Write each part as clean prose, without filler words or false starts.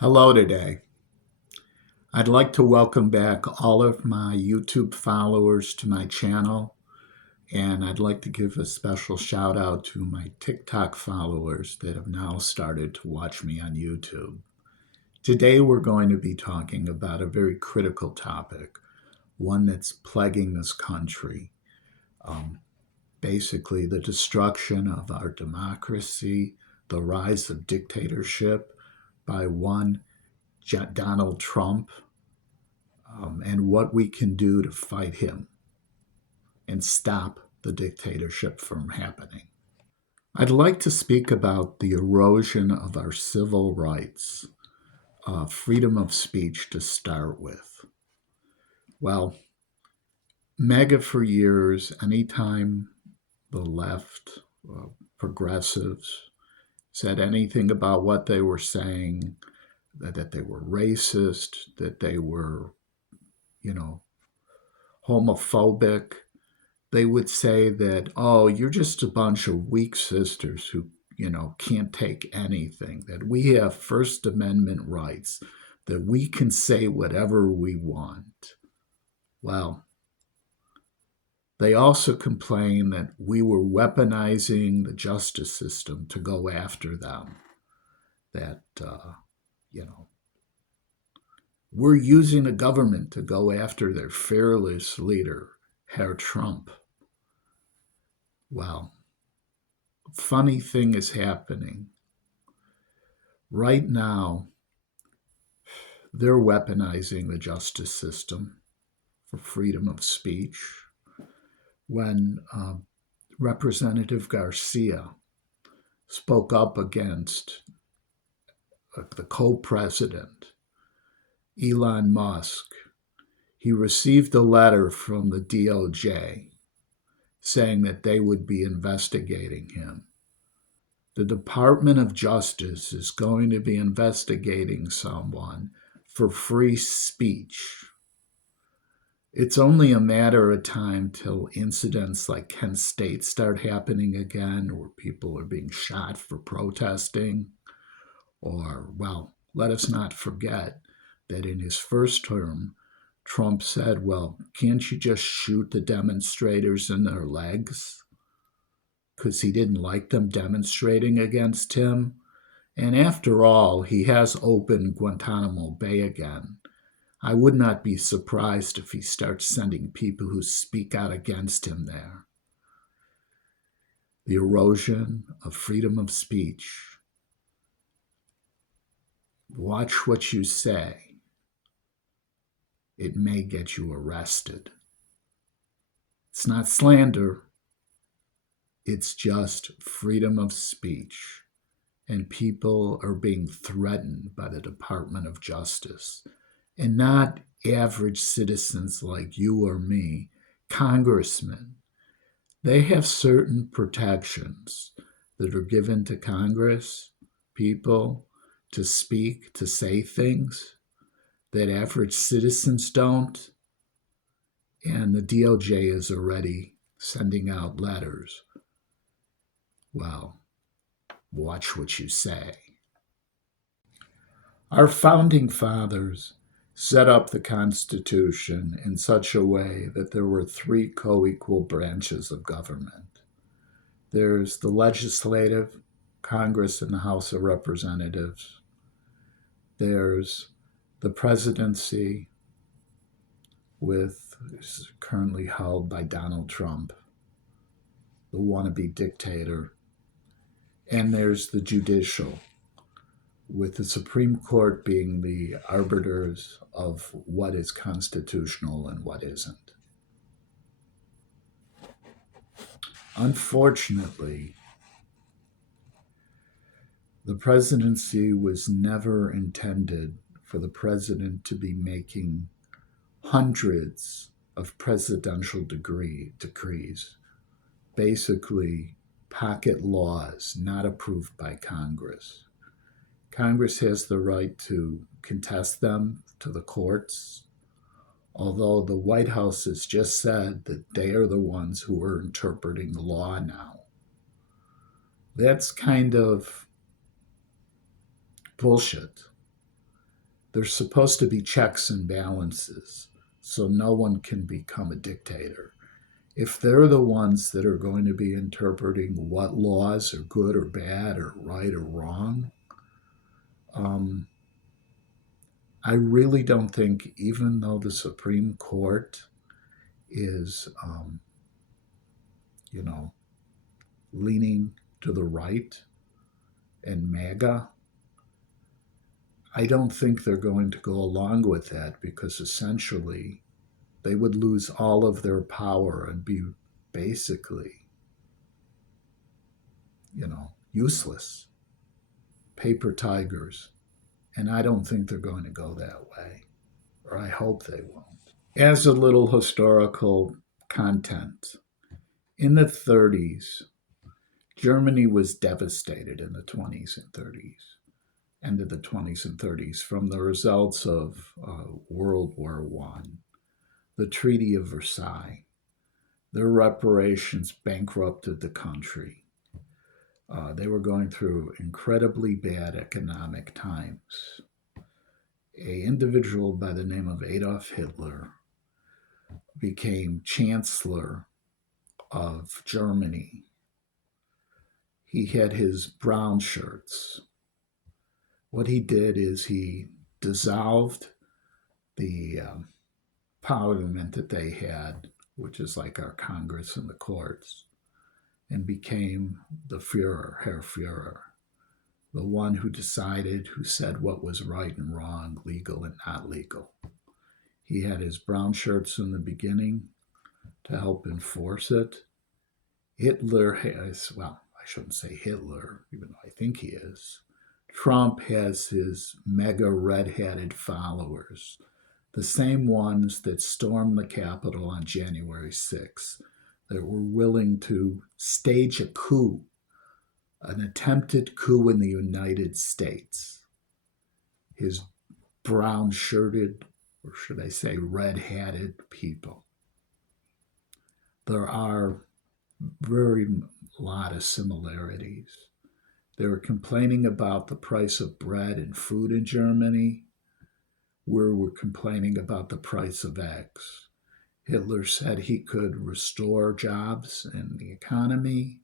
Hello today. I'd like to welcome back all of my YouTube followers to my channel, and I'd like to give a special shout out to my TikTok followers that have now started to watch me on YouTube. Today we're going to be talking about a very critical topic, one that's plaguing this country. Um, Basically, the destruction of our democracy, the rise of dictatorship by one Donald Trump, and what we can do to fight him and stop the dictatorship from happening. I'd like to speak about the erosion of our civil rights, freedom of speech to start with. Well, MAGA for years, anytime the left, progressives, said anything about what they were saying, that they were racist, that they were, you know, homophobic, they would say that, oh, you're just a bunch of weak sisters who, can't take anything, that we have First Amendment rights, that we can say whatever we want. Well, they also complain that we were weaponizing the justice system to go after them, that, you know, we're using the government to go after their fearless leader, Herr Trump. Well, funny thing is happening. Right now, they're weaponizing the justice system for freedom of speech. When Representative Garcia spoke up against the co-president, Elon Musk, he received a letter from the DOJ saying that they would be investigating him. The Department of Justice is going to be investigating someone for free speech. It's only a matter of time till incidents like Kent State start happening again, where people are being shot for protesting. Or, well, let us not forget that in his first term, Trump said, well, can't you just shoot the demonstrators in their legs? Because he didn't like them demonstrating against him. And after all, he has opened Guantanamo Bay again. I would not be surprised if he starts sending people who speak out against him there. The erosion of freedom of speech. Watch what you say. It may get you arrested. It's not slander. It's just freedom of speech. And people are being threatened by the Department of Justice. And not average citizens like you or me, congressmen. They have certain protections that are given to Congress people to speak, to say things that average citizens don't. And the DOJ is already sending out letters. Well, watch what you say. Our founding fathers set up the Constitution in such a way that there were three co-equal branches of government. There's the legislative, Congress and the House of Representatives. There's the presidency, is currently held by Donald Trump, the wannabe dictator. And there's the judicial, with the Supreme Court being the arbiters of what is constitutional and what isn't. Unfortunately, the presidency was never intended for the president to be making hundreds of presidential decrees, basically pocket laws not approved by Congress. Congress has the right to contest them to the courts, although the White House has just said that they are the ones who are interpreting the law now. That's kind of bullshit. There's supposed to be checks and balances so no one can become a dictator. If they're the ones that are going to be interpreting what laws are good or bad or right or wrong, um, I really don't think, even though the Supreme Court is, you know, leaning to the right and MAGA, I don't think they're going to go along with that because essentially they would lose all of their power and be basically, useless, paper tigers. And I don't think they're going to go that way, or I hope they won't. As a little historical content, in the 30s, Germany was devastated in the 20s and 30s, end of the 20s and 30s, from the results of World War One, the Treaty of Versailles. Their reparations bankrupted the country. They were going through incredibly bad economic times. An individual by the name of Adolf Hitler became Chancellor of Germany. He had his brown shirts. What he did is he dissolved the parliament that they had, which is like our Congress and the courts, and became the Fuhrer, Herr Fuhrer, the one who decided, who said what was right and wrong, legal and not legal. He had his brown shirts in the beginning to help enforce it. Hitler has, well, I shouldn't say Hitler, even though I think he is. Trump has his mega red-hatted followers, the same ones that stormed the Capitol on January 6th, that were willing to stage a coup, an attempted coup in the United States. His brown shirted, or should I say red hatted people. There are very lot of similarities. They were complaining about the price of bread and food in Germany. We're complaining about the price of eggs. Hitler said he could restore jobs in the economy.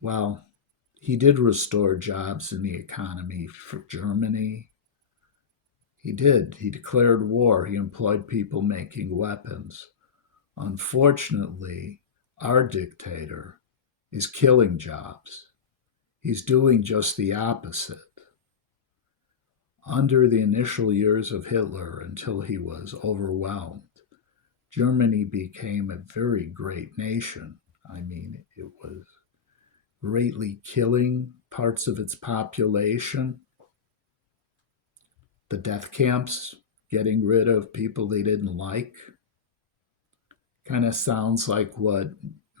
Well, he did restore jobs in the economy for Germany. He did. He declared war. He employed people making weapons. Unfortunately, our dictator is killing jobs. He's doing just the opposite. Under the initial years of Hitler, until he was overwhelmed, Germany became a very great nation. I mean, it was greatly killing parts of its population. The death camps, getting rid of people they didn't like. Kind of sounds like what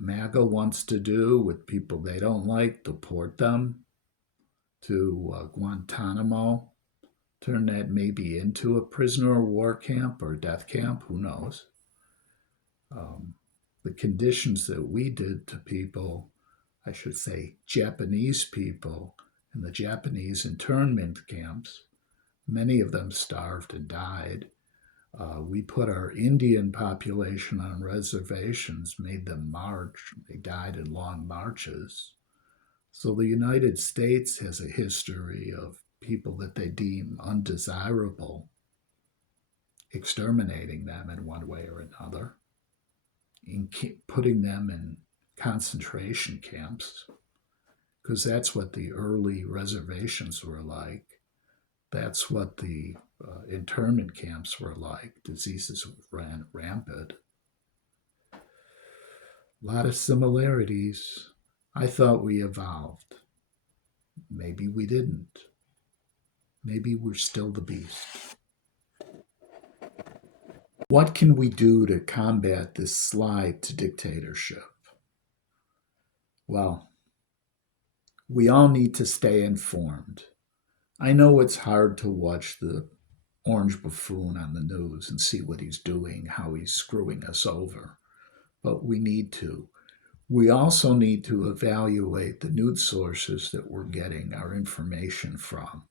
MAGA wants to do with people they don't like, deport them to Guantanamo, turn that maybe into a prisoner of war camp or death camp, who knows. The conditions that we did to people, I should say Japanese people, in the Japanese internment camps, many of them starved and died. We put our Indian population on reservations, made them march. They died in long marches. So the United States has a history of people that they deem undesirable, exterminating them in one way or another, putting them in concentration camps, because that's what the early reservations were like. That's what the internment camps were like. Diseases ran rampant. A lot of similarities. I thought we evolved. Maybe we didn't. Maybe we're still the beast. What can we do to combat this slide to dictatorship? Well, we all need to stay informed. I know it's hard to watch the orange buffoon on the news and see what he's doing, how he's screwing us over, but we need to. We also need to evaluate the news sources that we're getting our information from.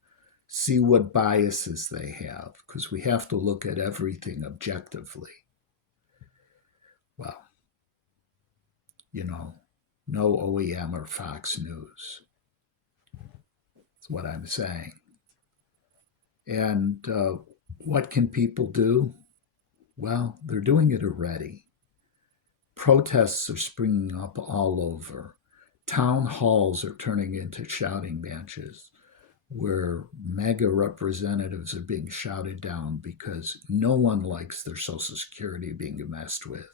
see what biases they have, because we have to look at everything objectively. Well, no OEM or Fox News. That's what I'm saying. And what can people do? Well, they're doing it already. Protests are springing up all over. Town halls are turning into shouting matches where mega representatives are being shouted down because no one likes their Social Security being messed with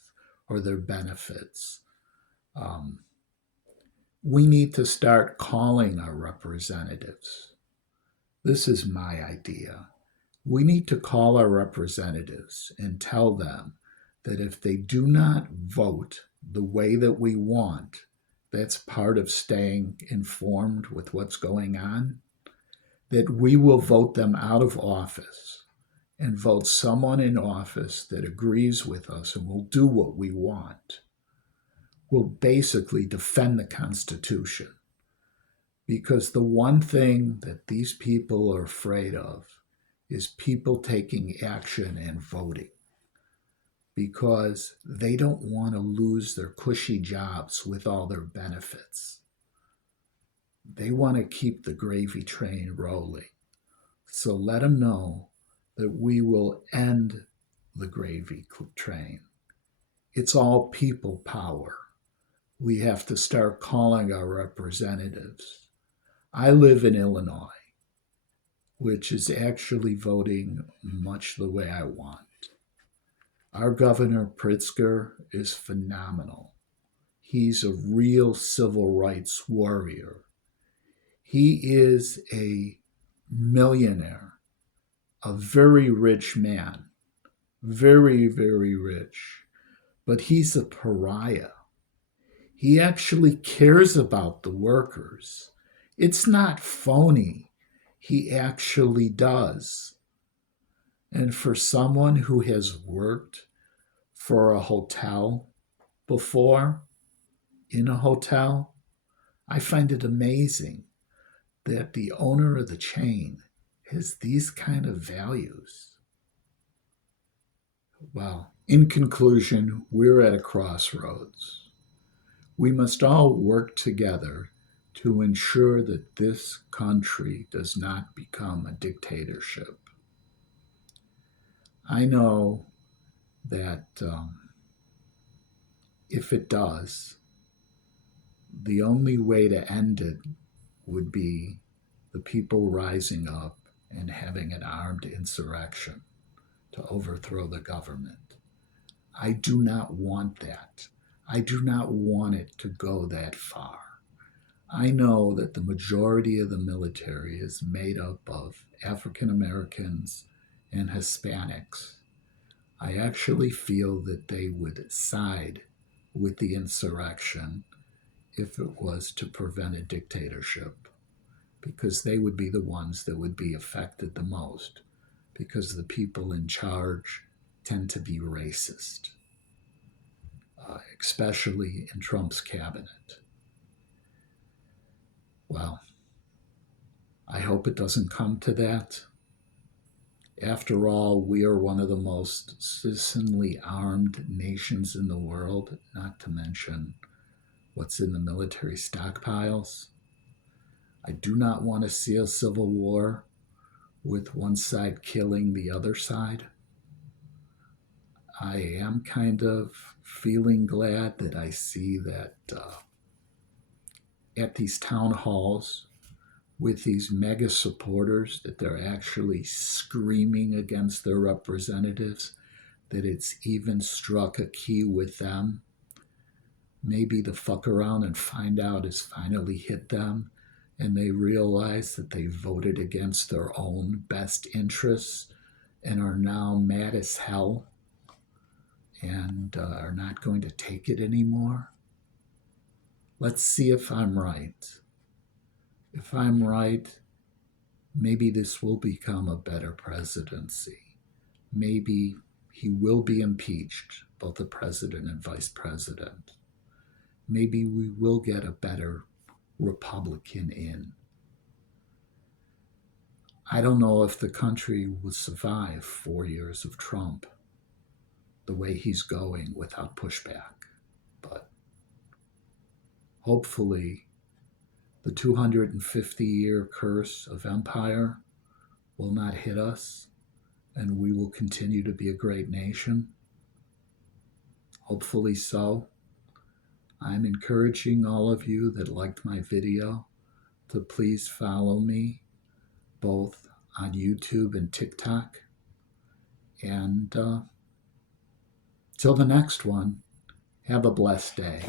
or their benefits. We need to start calling our representatives. This is my idea. We need to call our representatives and tell them that if they do not vote the way that we want, that's part of staying informed with what's going on, that we will vote them out of office and vote someone in office that agrees with us and will do what we want, will basically defend the Constitution. Because the one thing that these people are afraid of is people taking action and voting, because they don't want to lose their cushy jobs with all their benefits. They want to keep the gravy train rolling. So let them know that we will end the gravy train. It's all people power. We have to start calling our representatives. I live in Illinois, which is actually voting much the way I want. Our Governor Pritzker is phenomenal. He's a real civil rights warrior. He is a millionaire, a very rich man, very, very rich, but he's a pariah. He actually cares about the workers. It's not phony. He actually does. And for someone who has worked for a hotel before, in a hotel, I find it amazing that the owner of the chain has these kind of values. Well, in conclusion, we're at a crossroads. We must all work together to ensure that this country does not become a dictatorship. I know that if it does, the only way to end it would be the people rising up and having an armed insurrection to overthrow the government. I do not want that. I do not want it to go that far. I know that the majority of the military is made up of African Americans and Hispanics. I actually feel that they would side with the insurrection if it was to prevent a dictatorship, because they would be the ones that would be affected the most, because the people in charge tend to be racist, especially in Trump's cabinet. Well, I hope it doesn't come to that. After all, we are one of the most citizenly armed nations in the world, not to mention what's in the military stockpiles. I do not want to see a civil war with one side killing the other side. I am kind of feeling glad that I see that at these town halls with these mega supporters, that they're actually screaming against their representatives, that it's even struck a key with them. Maybe the fuck around and find out has finally hit them, and they realize that they voted against their own best interests and are now mad as hell and are not going to take it anymore. Let's see if I'm right. If I'm right, maybe this will become a better presidency. Maybe he will be impeached, both the president and vice president. Maybe we will get a better Republican in. I don't know if the country would survive 4 years of Trump the way he's going without pushback. But hopefully, the 250-year curse of empire will not hit us, and we will continue to be a great nation. Hopefully so. I'm encouraging all of you that liked my video to please follow me both on YouTube and TikTok. And till the next one, have a blessed day.